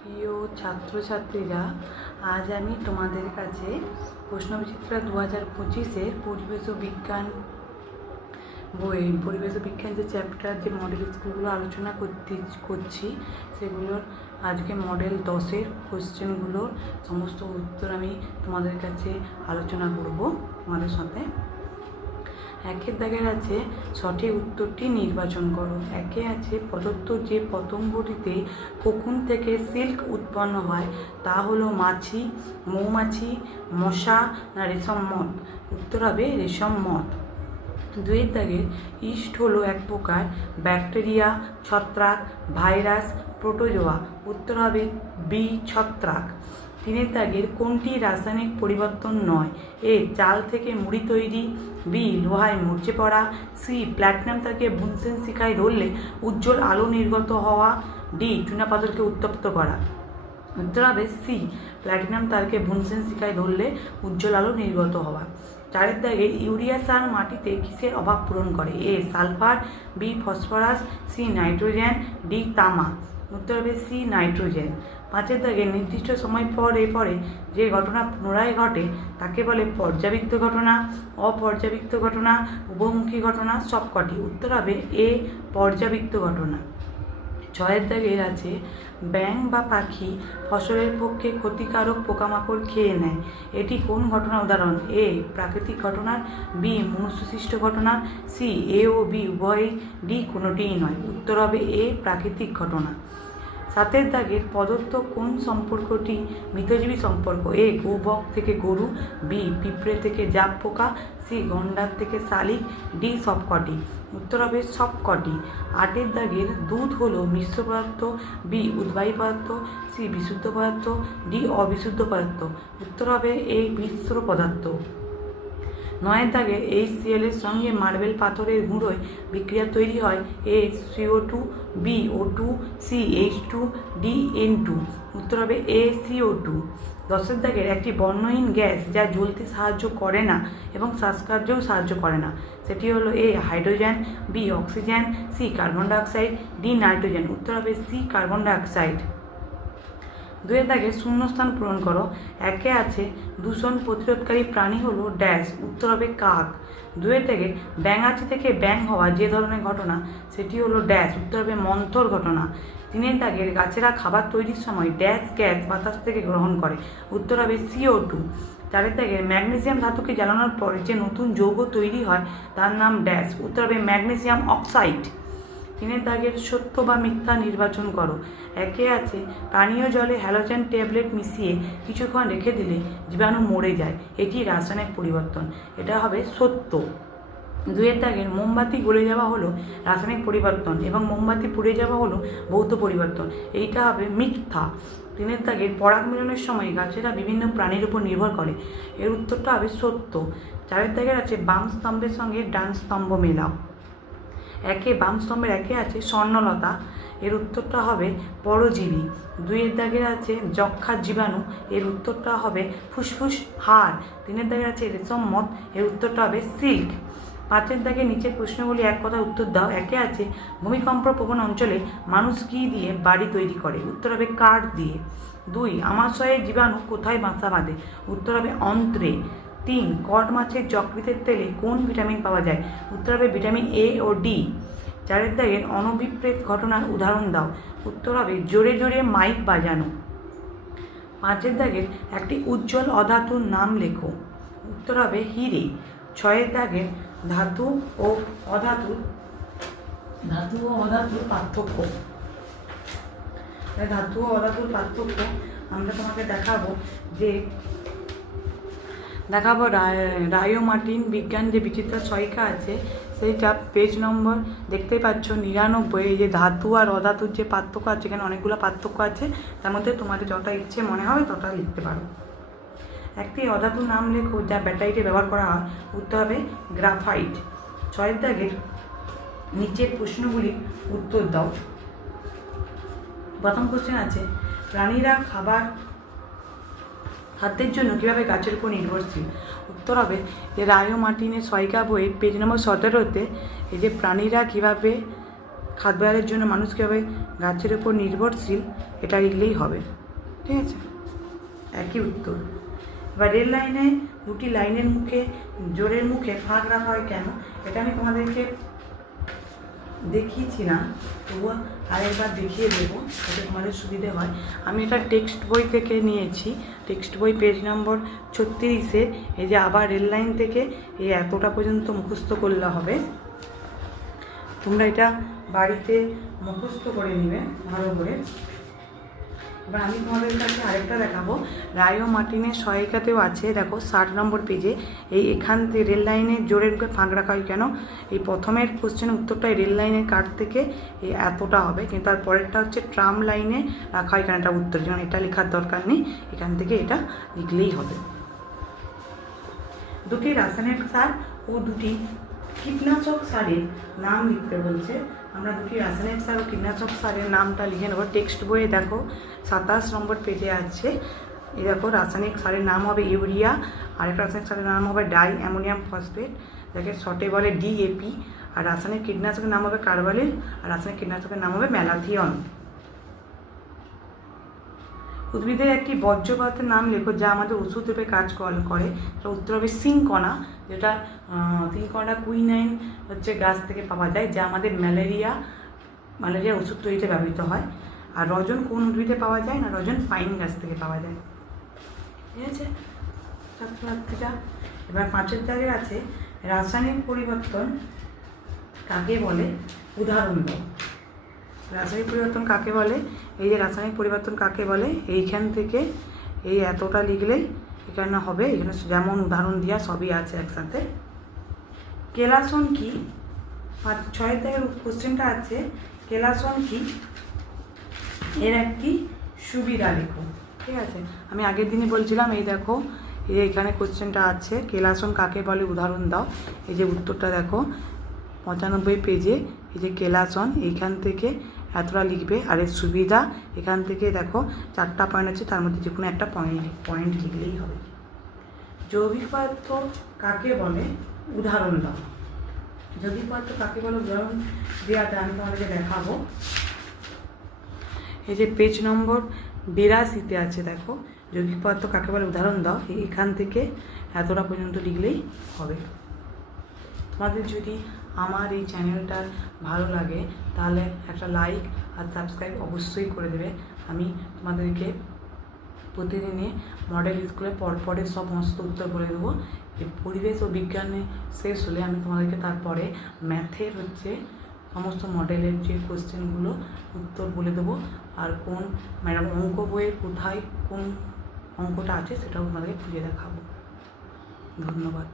প্রিয় ছাত্রছাত্রীরা, আজ আমি তোমাদের কাছে প্রশ্নবিচিত্রা দু হাজার পঁচিশের পরিবেশ ও বিজ্ঞান বই পরিবেশ ও বিজ্ঞান যে চ্যাপ্টার যে মডেল স্কুলগুলো আলোচনা করতে, করছি, সেগুলোর আজকে মডেল দশের কোশ্চেনগুলোর সমস্ত উত্তর আমি তোমাদের কাছে আলোচনা করব তোমাদের সাথে। একের দাগের আছে সঠিক উত্তরটি নির্বাচন করো। একে আছে প্রদত্ত যে পতঙ্গটিতে কোকুন থেকে সিল্ক উৎপন্ন হয়, তা হলো মাছি, মৌমাছি, মশা না রেশম মদ? উত্তর হবে রেশম মদ। দুয়ের দাগে ইস্ট হলো এক প্রকার, ব্যাকটেরিয়া, ছত্রাক, ভাইরাস, প্রোটোজোয়া। উত্তর হবে বি ছত্রাক। তিনের দাগের কোনটি রাসায়নিক পরিবর্তন নয়? এ, চাল থেকে মুড়ি তৈরি, বি, লোহায় মরচে পড়া, সি, প্ল্যাটিনাম তাকে বুনসেন শিখায় ধরলে উজ্জ্বল আলো নির্গত হওয়া, ডি চুনাপাথরকে উত্তপ্ত করা। উত্তর হবে সি, প্ল্যাটিনাম তারকে ভুনসেন শিখায় ধরলে উজ্জ্বল আলো নির্গত হওয়া। চারের দাগে ইউরিয়া সার মাটিতে কিসের অভাব পূরণ করে? A, sulphur, B, phosphorus, C, nitrogen, D, তামা। উত্তর হবে সি, নাইট্রোজেন। পাঁচের দাগে নির্দিষ্ট সময় পরে পরে যে ঘটনা পুনরায় ঘটে, তাকে বলে পর্যাবৃত্ত ঘটনা, অপর্যাবৃত্ত ঘটনা, উভমুখী ঘটনা, সবকটি। উত্তর হবে এ, পর্যাবৃত্ত ঘটনা। ছয়ের দাগের আছে ব্যাং বা পাখি ফসলের পক্ষে ক্ষতিকারক পোকামাকড় খেয়ে নেয়। এটি কোন ঘটনা? উদাহরণ, এ, প্রাকৃতিক ঘটনার বি, মনুষ্যসৃষ্ট ঘটনার সি, এ ও বি, উভয়ই, ডি, কোনোটিই নয়। উত্তর হবে এ, প্রাকৃতিক ঘটনা। সাতের দাগের প্রদত্ত কোন সম্পর্কটি মৃতজীবী সম্পর্ক? এ, গোবক থেকে গরু, বি, পিঁপড়ে থেকে জাপ পোকা, সি, গন্ডার থেকে শালিক, ডি, সবকটি। উত্তর হবে সবকটি। আটের দাগের দুধ হলো মিশ্র পদার্থ, বি উদ্বাহী পদার্থ, সি, বিশুদ্ধ পদার্থ, ডি, অবিশুদ্ধ পদার্থ। উত্তর হবে এই মিশ্র পদার্থ। নয়ের দাগে এই সিএলের সঙ্গে মার্বেল পাথরের গুঁড়োয় বিক্রিয়া তৈরি হয় A CO two, B O two, C H two, D N two, উত্তর হবে এ সিও টু। দশের দাগের একটি বর্ণহীন গ্যাস যা জ্বলতে সাহায্য করে না এবং শ্বাসকার্যেও সাহায্য করে না। সেটি হলো A hydrogen, B oxygen, C carbon dioxide, D nitrogen, উত্তর হবে সি কার্বন ডাইঅক্সাইড। দুয়ের দাগে শূন্যস্থান পূরণ করো। একে আছে দূষণ প্রতিরোধকারী প্রাণী হলো ড্যাশ, উত্তর হবে কাক। দুয়ের দাগে ব্যাঙাচি থেকে ব্যাং হওয়া যে ধরনের ঘটনা, সেটি হলো ড্যাশ, উত্তর হবে মন্থর ঘটনা। তিনের দাগের গাছেরা খাবার তৈরির সময় ড্যাশ গ্যাস বাতাস থেকে গ্রহণ করে, উত্তর হবে সিও টু চারের দাগের ম্যাগনেসিয়াম ধাতুকে জ্বালানোর পর যে নতুন যৌগ তৈরি হয়, তার নাম ড্যাশ, উত্তর হবে ম্যাগনেসিয়াম অক্সাইড। তিনের দাগের সত্য বা মিথ্যা নির্বাচন করো। একে আছে পানীয় জলে হ্যালোজেন ট্যাবলেট মিশিয়ে কিছুক্ষণ রেখে দিলে জীবাণু মরে যায়। এটি রাসায়নিক পরিবর্তন। এটা হবে সত্য। দুয়ের দাগের মোমবাতি গলে যাওয়া হলো রাসায়নিক পরিবর্তন এবং মোমবাতি পুড়ে যাওয়া হলো ভৌত পরিবর্তন। এইটা হবে মিথ্যা। তিনের দাগের পরাগ মিলনের সময় গাছেরা বিভিন্ন প্রাণীর উপর নির্ভর করে। এর উত্তরটা হবে সত্য। চারের দাগের আছে বাম স্তম্ভের সঙ্গে ডান স্তম্ভ মেলাও। একে বাম স্তম্ভের একে আছে স্বর্ণলতা। এর উত্তরটা হবে পরজীবী। দুইয়ের দাগের আছে যক্ষার জীবাণু। এর উত্তরটা হবে ফুসফুস হাড়। তিনের দাগের আছে রেশম মত এর উত্তরটা হবে সিল্ক। পাঁচের দাগে নিচের প্রশ্নগুলি এক কথা উত্তর দাও। একে আছে ভূমিকম্প প্রবণ অঞ্চলে মানুষ কী দিয়ে বাড়ি তৈরি করে? উত্তর হবে কাঠ দিয়ে। দুই, আমাশয়ের জীবাণু কোথায় বাসা বাঁধে? উত্তর হবে অন্ত্রে। তিন কড মাছের যকৃতের তেলে কোন ভিটামিন পাওয়া যায়? উত্তর হবে ভিটামিন এ ও ডি চারের দাগের অনভিপ্রেত ঘটনার উদাহরণ দাও। উত্তর হবে জোরে জোরে মাইক বাজানো। পাঁচের দাগের একটি উজ্জ্বল অধাতুর নাম লেখো। উত্তর হবে হিরে। ছয়ের দাগের ধাতু ও অধাতুর, ধাতু ও অধাতুর পার্থক্য। ধাতু ও অধাতুর পার্থক্য আমরা তোমাকে দেখাবো যে দেখাবো রায়- মার্টিন, বিজ্ঞান যে বিচিত্রা ছয়কা আছে, সেইটা পেজ নম্বর দেখতেই পাচ্ছ নিরানব্বই। এই যে ধাতু আর অধাতুর যে পার্থক্য আছে, এখানে অনেকগুলো পার্থক্য আছে, তার মধ্যে তোমাদের যটা ইচ্ছে মনে হবে তটা লিখতে পারো। একটি অধাতুর নাম লেখো যা ব্যাটারিতে ব্যবহার করা হয়। উত্তর হবে গ্রাফাইট। ছয়ের দাগের নিচের প্রশ্নগুলির উত্তর দাও। প্রথম কোশ্চেন আছে, প্রাণীরা খাবার খাদ্যের জন্য কীভাবে গাছের উপর নির্ভরশীল? উত্তর হবে যে রায়ো মার্টিনের সয়কা বইয়ের পেজ নম্বর সতেরোতে এই যে প্রাণীরা কীভাবে খাদ্যাহারের জন্য মানুষ কীভাবে গাছের উপর নির্ভরশীল, এটা লিখলেই হবে। ঠিক আছে? একই উত্তর। এবার রেল লাইনে দুটি লাইনের মুখে, জোরের মুখে ফাঁক রাখা হয় কেন? এটা আমি তোমাদেরকে দেখিয়েছিলাম তবুও আরেকবার দেখিয়ে দেবো যাতে তোমাদের সুবিধে হয়। আমি এটা টেক্সট বই থেকে নিয়েছি। টেক্সট বই পেজ নম্বর ছত্রিশে, এই যে আবার রেল লাইন থেকে এই এতটা পর্যন্ত মুখস্থ করলে হবে। তোমরা এটা বাড়িতে মুখস্থ করে নিবে ভালো করে। এবার আমি তোমাদের কাছে আরেকটা দেখাবো। রায় মার্টিনের সহায়িকাতেও আছে। দেখো, ষাট নম্বর পেজে এই এখান থেকে রেল লাইনের জোরের মুখে ফাঁক রাখা হয় কেন? এই প্রথমের কোশ্চেনের উত্তরটা রেল লাইনের কাঠ থেকে এই এতটা হবে। কিন্তু তার পরেরটা হচ্ছে ট্রাম লাইনে রাখা হয় কেন? এটা উত্তর। যেমন এটা লেখার দরকার নেই। এখান থেকে এটা লিখলেই হবে। দুটি রাসায়নিক সার ও দুটি কীটনাশক সারের নাম লিখতে বলছে। আমরা দুটি রাসায়নিক সার ও কীটনাশক সারের নামটা লিখে নেব। টেক্সট বইয়ে দেখো, সাতাশ নম্বর পেজে আছে। এই দেখো, রাসায়নিক সারের নাম হবে ইউরিয়া আরেকটা রাসায়নিক সারের নাম হবে ডাই অ্যামোনিয়াম ফসফেট। যাকে শর্টে বলে ডিএপি। আর রাসায়নিক কীটনাশকের নাম হবে কার্বালিন, আর রাসায়নিক কীটনাশকের নাম হবে ম্যালাথিয়ন উদ্ভিদের একটি বর্জ্য নাম লেখো, যা আমাদের ওষুধ রূপে কাজ কর- উত্তর হবে সিংকণা, যেটা সিংকণা কুইনাইন হচ্ছে গাছ থেকে পাওয়া যায়, যা আমাদের ম্যালেরিয়া ম্যালেরিয়া ওষুধ তৈরিতে ব্যবহৃত হয়। আর রজন কোন উদ্ভিদে পাওয়া যায় না? রজন পাইন গাছ থেকে পাওয়া যায়। ঠিক আছে? ছাত্রছাত্রীরা এবার পাঁচের জায়গায় আছে, রাসায়নিক পরিবর্তন কাকে বলে? উদাহরণ রাসায়নিক পরিবর্তন কাকে বলে? এই যে রাসায়নিক পরিবর্তন কাকে বলে? এইখান থেকে এই এতটা লিখলেই এখানে হবে। এখানে যেমন উদাহরণ দেওয়া সবই আছে একসাথে। কেলাসন কি? পাঁচ ছয়ের থেকে কোশ্চেনটা আছে, কেলাসন কি? এর একটি সুবিধা লেখো। ঠিক আছে? আমি আগের দিনই বলছিলাম, এই দেখো, এই যে এখানে কোশ্চেনটা আছে, কেলাসন কাকে বলে? উদাহরণ দাও। এই যে উত্তরটা দেখো, পঁচানব্বই পেজে এই যে কেলাসন, এইখান থেকে এতটা লিখবে আর এর সুবিধা এখান থেকে দেখো চারটা পয়েন্ট আছে, তার মধ্যে যে কোনো একটা পয়েন্ট পয়েন্ট লিখলেই হবে। যৌগিক পদার্থ কাকে বলে? উদাহরণ দাও। যৌগিক পদার্থ কাকে বলে? উদাহরণ দেওয়াটা আমি তোমাদেরকে দেখাবো। এই যে পেজ নম্বর বিরাশিতে আছে, দেখো। যৌগিক পদার্থ কাকে বলে? উদাহরণ দাও। এখান থেকে এতটা পর্যন্ত লিখলেই হবে। তোমাদের যদি আমার এই চ্যানেলটা ভালো লাগে, তাহলে একটা লাইক আর সাবস্ক্রাইব অবশ্যই করে দেবে। আমি তোমাদেরকে প্রতিদিনে মডেল স্কুলে পরপরে সব সমস্ত উত্তর বলে দেবো। পরিবেশ ও বিজ্ঞানে শেষ হলে আমি তোমাদেরকে তারপরে ম্যাথের হচ্ছে সমস্ত মডেলের যে কোশ্চেনগুলো উত্তর বলে দেবো। আর কোন ম্যাডাম অঙ্ক বইয়ে কোথায় কোন অঙ্কটা আছে সেটাও তোমাদেরকে খুঁজে দেখাবো। ধন্যবাদ।